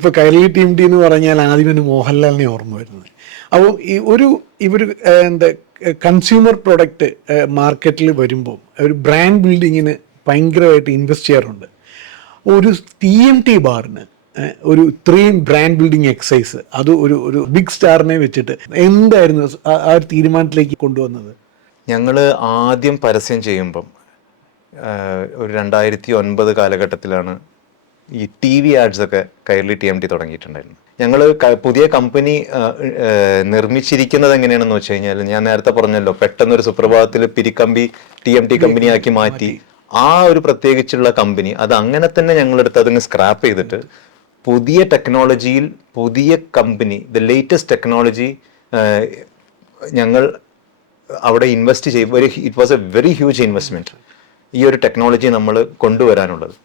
ഇപ്പോൾ Kairali team D എന്ന് പറഞ്ഞാൽ ആദ്യം തന്നെ മോഹൻലാലിനെ ഓർമ്മ വരുന്നത്. അപ്പോൾ ഈ ഇവർ എന്താ കൺസ്യൂമർ പ്രൊഡക്റ്റ് മാർക്കറ്റിൽ വരുമ്പോൾ ഒരു ബ്രാൻഡ് ബിൽഡിങ്ങിന് ഭയങ്കരമായിട്ട് ഇൻവെസ്റ്റ് ചെയ്യാറുണ്ട്. ഒരു TMT ബാറിന് ഒരു ഇത്രയും ബ്രാൻഡ് ബിൽഡിങ് എക്സസൈസ് അത് ഒരു ബിഗ് സ്റ്റാറിനെ വെച്ചിട്ട് എന്തായിരുന്നു ആ ഒരു തീരുമാനത്തിലേക്ക് കൊണ്ടുവന്നത്? ഞങ്ങൾ ആദ്യം പരസ്യം ചെയ്യുമ്പം ഒരു 2009 കാലഘട്ടത്തിലാണ് ഈ TV ആഡ്സ് ഒക്കെ കൈരളി TMT തുടങ്ങിയിട്ടുണ്ടായിരുന്നു. ഞങ്ങൾ പുതിയ കമ്പനി നിർമ്മിച്ചിരിക്കുന്നത് എങ്ങനെയാണെന്ന് വെച്ച് കഴിഞ്ഞാൽ, ഞാൻ നേരത്തെ പറഞ്ഞല്ലോ, പെട്ടെന്നൊരു സുപ്രഭാതത്തിൽ പിരിക്കമ്പി TMT കമ്പനിയാക്കി മാറ്റി. ആ ഒരു പ്രത്യേകിച്ചുള്ള കമ്പനി അത് അങ്ങനെ തന്നെ ഞങ്ങളെടുത്ത് അതിന് സ്ക്രാപ്പ് ചെയ്തിട്ട് പുതിയ ടെക്നോളജിയിൽ പുതിയ കമ്പനി, ദ ലേറ്റസ്റ്റ് ടെക്നോളജി ഞങ്ങൾ അവിടെ ഇൻവെസ്റ്റ് ചെയ്യും. It was A very huge investment ഈ ഒരു ടെക്നോളജി നമ്മൾ കൊണ്ടുവരാനുള്ളത്.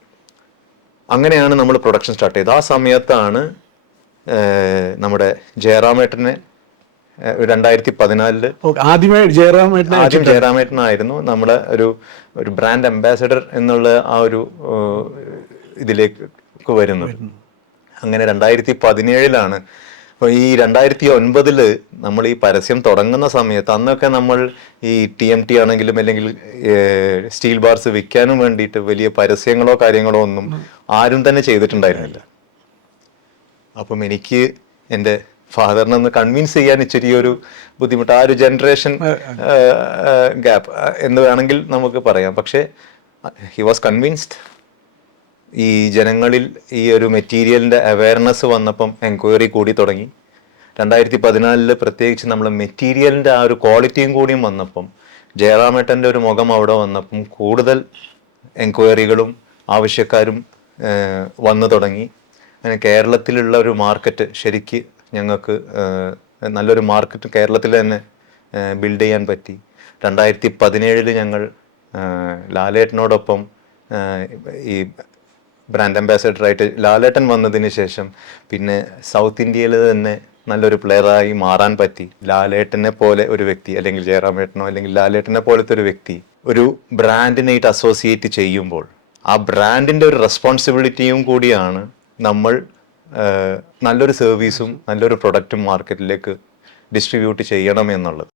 അങ്ങനെയാണ് നമ്മൾ പ്രൊഡക്ഷൻ സ്റ്റാർട്ട് ചെയ്തത്. ആ സമയത്താണ് നമ്മുടെ ജയറാമേട്ടനെ 2014 ആദ്യം ജയറാമേട്ടനായിരുന്നു നമ്മുടെ ഒരു ബ്രാൻഡ് അംബാസഡർ എന്നുള്ള ആ ഒരു ഇതിലേക്ക് വരുന്നത്. അങ്ങനെ 2017 അപ്പോൾ ഈ 2009 നമ്മൾ ഈ പരസ്യം തുടങ്ങുന്ന സമയത്ത് അന്നൊക്കെ നമ്മൾ ഈ TMT ആണെങ്കിലും അല്ലെങ്കിൽ സ്റ്റീൽ ബാർസ് വിൽക്കാനും വേണ്ടിയിട്ട് വലിയ പരസ്യങ്ങളോ കാര്യങ്ങളോ ഒന്നും ആരും തന്നെ ചെയ്തിട്ടുണ്ടായിരുന്നില്ല. അപ്പം എനിക്ക് എൻ്റെ ഫാദറിനെ ഒന്ന് കൺവിൻസ് ചെയ്യാൻ ഇച്ചിരി ഒരു ബുദ്ധിമുട്ട്, ആ ഒരു ജനറേഷൻ ഗ്യാപ്പ് എന്ന് വേണമെങ്കിൽ നമുക്ക് പറയാം. പക്ഷേ ഹി വാസ് കൺവിൻസ്ഡ്. ഈ ജനങ്ങളിൽ ഈ ഒരു മെറ്റീരിയലിൻ്റെ അവയർനെസ് വന്നപ്പം എൻക്വയറി കൂടി തുടങ്ങി. 2014 പ്രത്യേകിച്ച് നമ്മൾ മെറ്റീരിയലിൻ്റെ ആ ഒരു ക്വാളിറ്റിയും കൂടിയും വന്നപ്പം, ജയറാമേട്ടൻ്റെ ഒരു മുഖം അവിടെ വന്നപ്പം കൂടുതൽ എൻക്വയറികളും ആവശ്യക്കാരും വന്നു തുടങ്ങി. അങ്ങനെ കേരളത്തിലുള്ള ഒരു മാർക്കറ്റ് ശരിക്ക് ഞങ്ങൾക്ക് നല്ലൊരു മാർക്കറ്റ് കേരളത്തിൽ തന്നെ ബിൽഡ് ചെയ്യാൻ പറ്റി. 2017 ഞങ്ങൾ ലാലേട്ടനോടൊപ്പം ഈ ബ്രാൻഡ് അംബാസഡറായിട്ട് ലാലേട്ടൻ വന്നതിന് ശേഷം പിന്നെ സൗത്ത് ഇന്ത്യയിൽ തന്നെ നല്ലൊരു പ്ലെയറായി മാറാൻ പറ്റി. ലാലേട്ടനെ പോലെ ഒരു വ്യക്തി, അല്ലെങ്കിൽ ജയറാമേട്ടനോ അല്ലെങ്കിൽ ലാലേട്ടനെ പോലത്തെ ഒരു വ്യക്തി ഒരു ബ്രാൻഡിനായിട്ട് അസോസിയേറ്റ് ചെയ്യുമ്പോൾ ആ ബ്രാൻഡിൻ്റെ ഒരു റെസ്പോൺസിബിലിറ്റിയും കൂടിയാണ് നമ്മൾ നല്ലൊരു സർവീസും നല്ലൊരു പ്രൊഡക്റ്റും മാർക്കറ്റിലേക്ക് ഡിസ്ട്രിബ്യൂട്ട് ചെയ്യണം എന്നുള്ളത്.